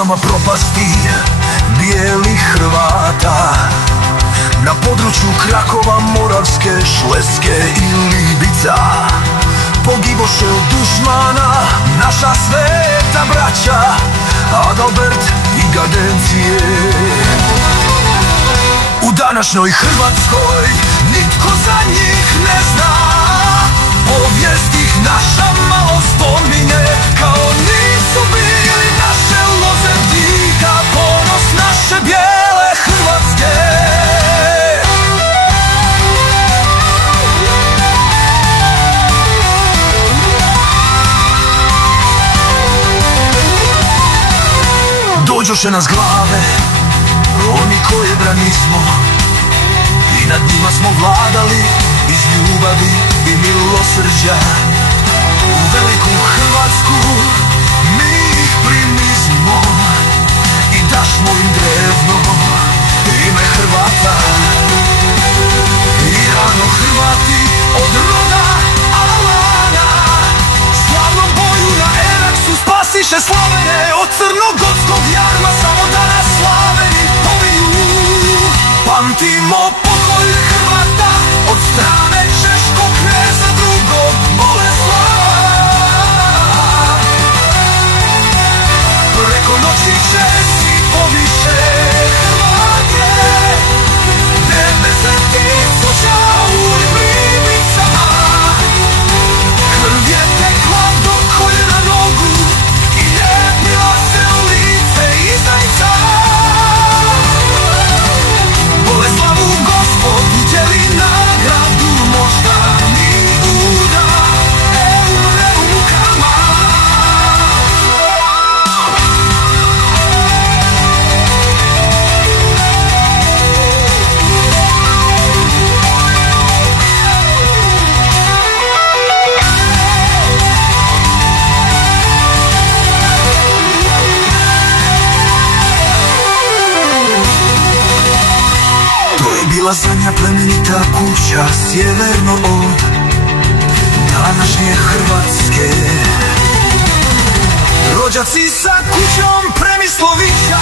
godinama propasti bijelih Hrvata na području Krakova, Moravske, Šleske i Libica. Pogiboše od dušmana naša sveta braća Adalbert i Gadencije. U današnjoj Hrvatskoj nitko za njih ne zna, povijest ih naša malo spominje, kao nisu bili naše loze diga, ponos naše bijele Hrvatske. Dođoše nas glave, oni koje branismo, i nad njima smo vladali iz ljubavi i milosrđa. U veliku Hrvatsku mi ih primizmo i dašmo im drevno ime Hrvata. I rano Hrvati od roda Alana slavnom boju na Eraksu spasiše Slavene od crnogorskog jarma, samo da nas Slaveni pobiju. Pamtimo pokolj Hrvata od strane češkog kneza drugog Boleslava. Preko noći Česi pobiše Hrvate, Nebezeticu čau Libicama. Krv je tekla do koljena nogu i ljepila se lice izdajca. Boleslavu Gospod udjeli nagradu, možda ni uda, umre u mukama. Bila zadnja plemenita kuća sjeverno od današnje Hrvatske. Rođaci sa kućom Premislovića